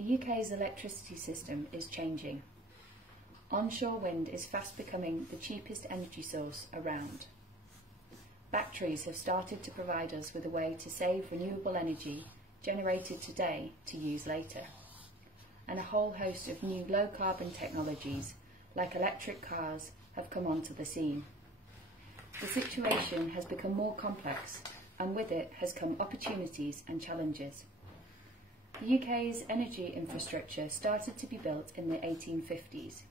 The UK's electricity system is changing. Onshore wind is fast becoming the cheapest energy source around. Batteries have started to provide us with a way to save renewable energy generated today to use later. And a whole host of new low-carbon technologies, like electric cars, have come onto the scene. The situation has become more complex, and with it has come opportunities and challenges. The UK's energy infrastructure started to be built in the 1850s.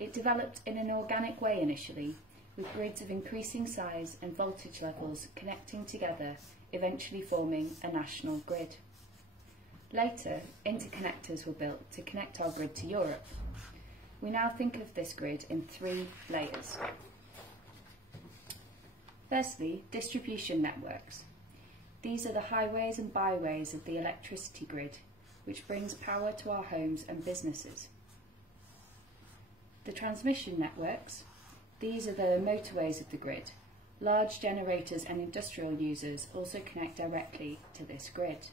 It developed in an organic way initially, with grids of increasing size and voltage levels connecting together, eventually forming a national grid. Later, interconnectors were built to connect our grid to Europe. We now think of this grid in 3 layers. Firstly, distribution networks. These are the highways and byways of the electricity grid, which brings power to our homes and businesses. The transmission networks. These are the motorways of the grid. Large generators and industrial users also connect directly to this grid.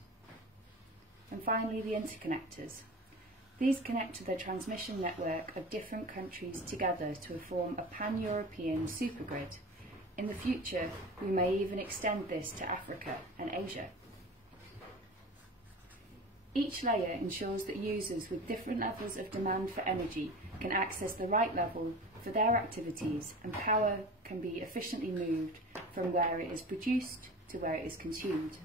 And finally, the interconnectors. These connect to the transmission network of different countries together to form a pan-European supergrid. In the future, we may even extend this to Africa and Asia. Each layer ensures that users with different levels of demand for energy can access the right level for their activities, and power can be efficiently moved from where it is produced to where it is consumed.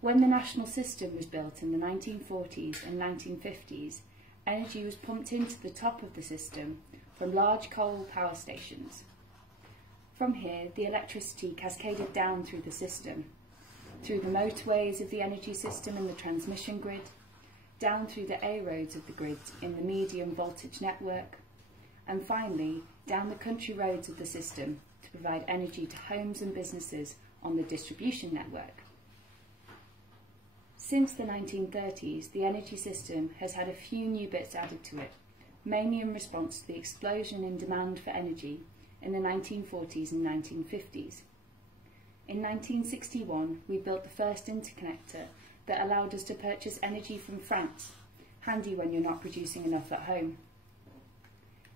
When the national system was built in the 1940s and 1950s, energy was pumped into the top of the system from large coal power stations. From here, the electricity cascaded down through the system, through the motorways of the energy system in the transmission grid, down through the A roads of the grid in the medium voltage network, and finally down the country roads of the system to provide energy to homes and businesses on the distribution network. Since the 1930s, the energy system has had a few new bits added to it, mainly in response to the explosion in demand for energy in the 1940s and 1950s. In 1961, we built the first interconnector that allowed us to purchase energy from France, handy when you're not producing enough at home.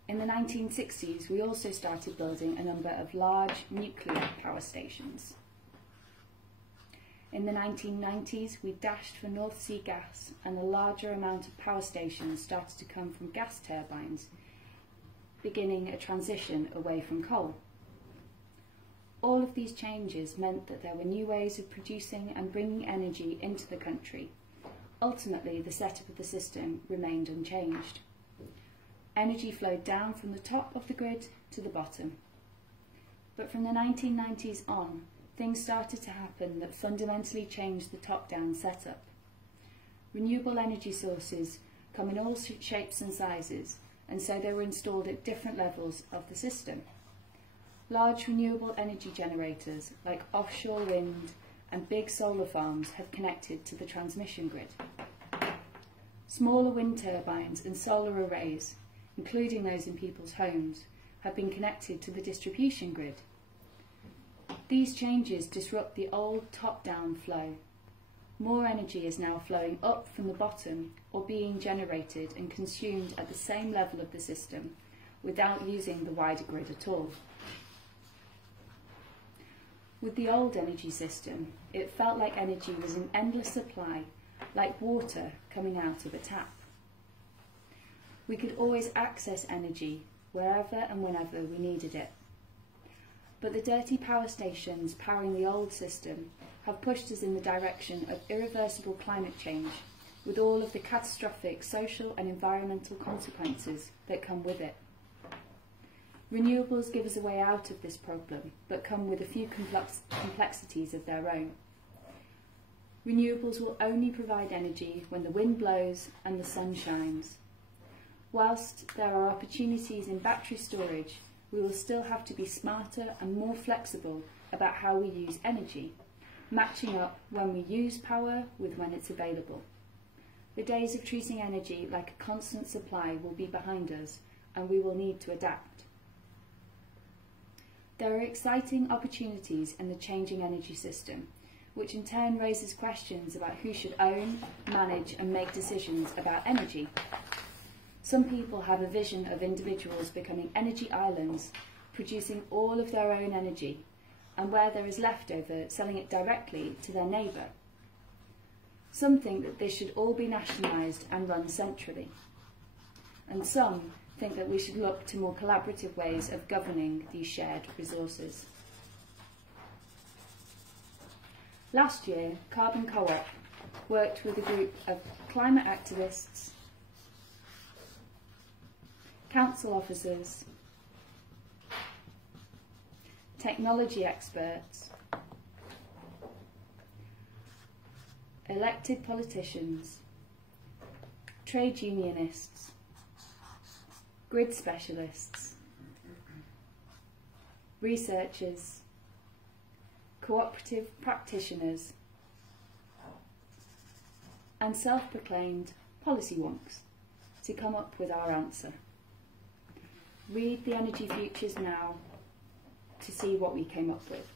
In the 1960s, we also started building a number of large nuclear power stations. In the 1990s, we dashed for North Sea gas, and a larger amount of power stations started to come from gas turbines, beginning a transition away from coal. All of these changes meant that there were new ways of producing and bringing energy into the country. Ultimately, the setup of the system remained unchanged. Energy flowed down from the top of the grid to the bottom. But from the 1990s on, things started to happen that fundamentally changed the top-down setup. Renewable energy sources come in all shapes and sizes, and so they were installed at different levels of the system. Large renewable energy generators, like offshore wind and big solar farms, have connected to the transmission grid. Smaller wind turbines and solar arrays, including those in people's homes, have been connected to the distribution grid. These changes disrupt the old top-down flow. More energy is now flowing up from the bottom or being generated and consumed at the same level of the system without using the wider grid at all. With the old energy system, it felt like energy was in endless supply, like water coming out of a tap. We could always access energy wherever and whenever we needed it. But the dirty power stations powering the old system have pushed us in the direction of irreversible climate change, with all of the catastrophic social and environmental consequences that come with it. Renewables give us a way out of this problem, but come with a few complexities of their own. Renewables will only provide energy when the wind blows and the sun shines. Whilst there are opportunities in battery storage, we will still have to be smarter and more flexible about how we use energy, matching up when we use power with when it's available. The days of treating energy like a constant supply will be behind us, and we will need to adapt. There are exciting opportunities in the changing energy system, which in turn raises questions about who should own, manage and make decisions about energy. Some people have a vision of individuals becoming energy islands, producing all of their own energy, and where there is leftover, selling it directly to their neighbour. Some think that this should all be nationalised and run centrally. And some think that we should look to more collaborative ways of governing these shared resources. Last year, Carbon Coop worked with a group of climate activists, council officers, technology experts, elected politicians, trade unionists, grid specialists, researchers, cooperative practitioners, and self-proclaimed policy wonks to come up with our answer. Read the Energy Futures now to see what we came up with.